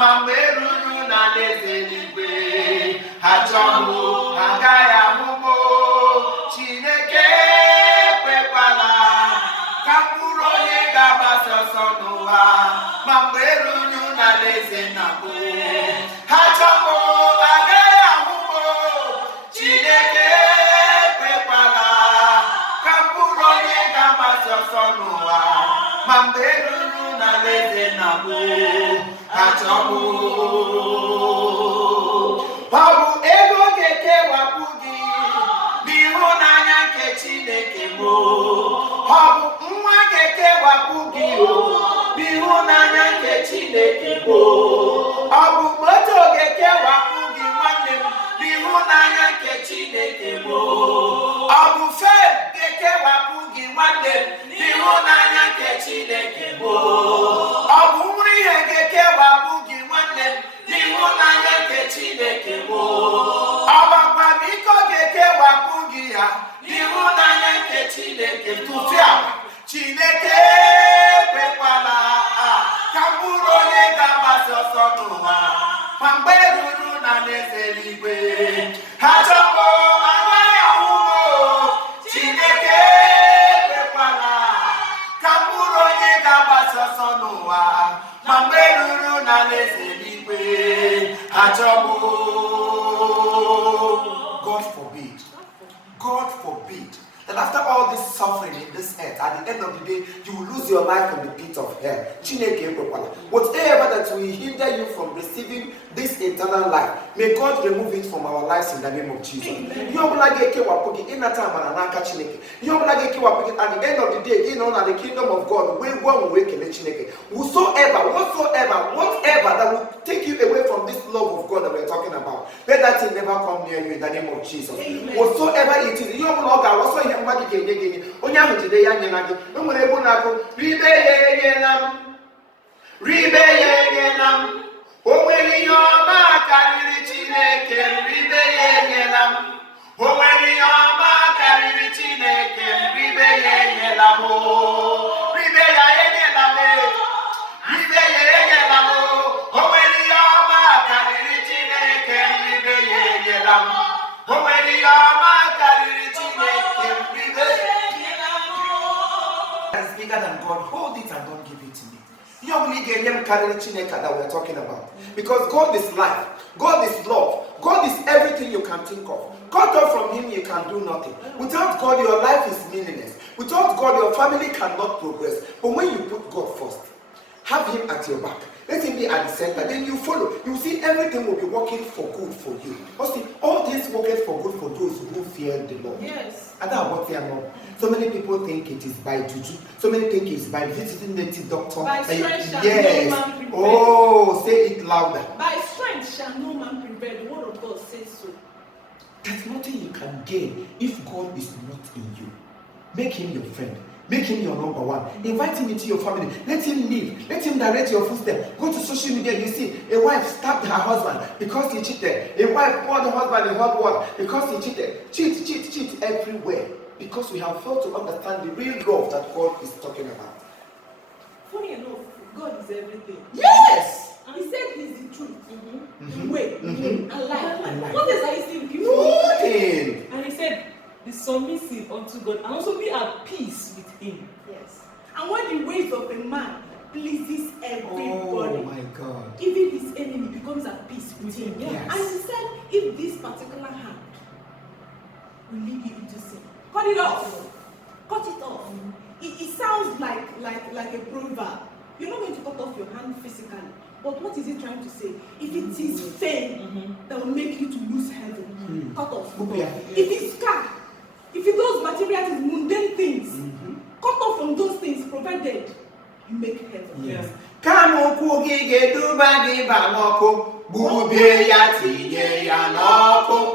ma mgbe ruru n'alaeze eluigwe ha chọrọ agaghị ahụmụ. Chineke ekwekwala ka mkpụrụ onye ga-agbasa ọsọ n'ụwa ma mgbe ruru n'alaeze nna m. Ha chọrọ agaghị ahụmụ. Chineke ekwekwala ka mkpụrụ onye ga-agbasa ọsọ n'ụwa ma mgbe ruru n'alaeze nna m. Ha chọrọ. Ọ bụ ego ga-ekewapụ gị n'ịhụnanya nke Chineke m. Ọ bụ nwa ga-ekewapụ gị n'ịhụnanya nke Chineke m. Ọ bụ moto ga-ekewapụ gị nwanne m n'ịhụnanya nke Chineke m. Ọ bụ fem ga-ekewapụ gị nwanne m n'ịhụnanya nke Chineke m. Ọ bụ nri ihe ga-ekewapụ gị nwanne m n'ịhụnanya nke Chineke m. Ọ bụ akwamiko ga-ekewapụ gị ya n'ịhụnanya nke Chineke m. Tụfịa Chineke ekwekwala ka mkpụrụ onye ga-agbasa ọsọ n'ụwa ma mgbe ruru n'alaeze eluigwe ha chọrọ agaghị ahụmụ. Chineke ekwekwala ka mkpụrụ onye ga-agbasa ọsọ n'ụwa ma mgbe ruru n'alaeze eluigwe ha chọrọ. God forbid. God forbid that after all this suffering in this earth, at the end of the day, you will lose your life in the pit of hell. Whatever that will hinder you from receiving this eternal life, may God remove it from our lives in the name of Jesus. At the end of the day, the kingdom of God, whatever that will take you away from this love of God that we're talking about, let that thing never come near you in the name of Jesus. Amen. Whatsoever it is, onye ahụ jide ya nye na gị o nwere ebe na-akụ ribe ya enyela m o nwere ihe ọma karịrị Chineke ribe ya enyela m o nwere ihe ọma karịrị Chineke ribe ya enyela m ribe ya enyela m ribe ya enyela m o nwere ihe ọma karịrị Chineke ribe ya enyela m o nwere ihe ọma karịrị Chineke ribe is bigger than God. Hold it and don't give it to me. You only get them carrying Chineke that we're talking about. Because God is life. God is love. God is everything you can think of. Cut off from Him, you can do nothing. Without God, your life is meaningless. Without God, your family cannot progress. But when you put God first, have Him at your back. Let Him be at the center. Then you follow. You see everything will be working for good for you. See, all this working for good for those who fear the Lord. Yes. And that's what they are not. So many people think it is by juju. So many think it's by visiting native doctor. By strength shall yes. no man prevail. Oh, say it louder. By strength shall no man prevail. The word of God says so. There's nothing you can gain if God is not in you. Make Him your friend. Make Him your number one. Invite Him into your family. Let Him lead. Let Him direct your footsteps. Go to social media. You see, a wife stabbed her husband because he cheated. A wife poured the husband in hot water because he cheated. Cheat everywhere. Because we have failed to understand the real love that God is talking about. Funny enough, God is everything. Yes! And He said He's the truth, the way, and life. What else are you still looking for? And He said, be submissive unto God and also be at peace with Him. Yes. And when the ways of a man pleases everybody, oh my God, even his enemy becomes at peace with him. Yes. And He said, if this particular hand will lead you into sin, cut it off. Cut it off. It sounds like a proverb. You're not going to cut off your hand physically. But what is it trying to say? If it is fame that will make you to lose heaven, cut off. If it's car, if it does material things, mundane things, cut off from those things, provided you make heaven. Yes. Kamu kugi geduba giba noko, bubie ya tinye ya noko.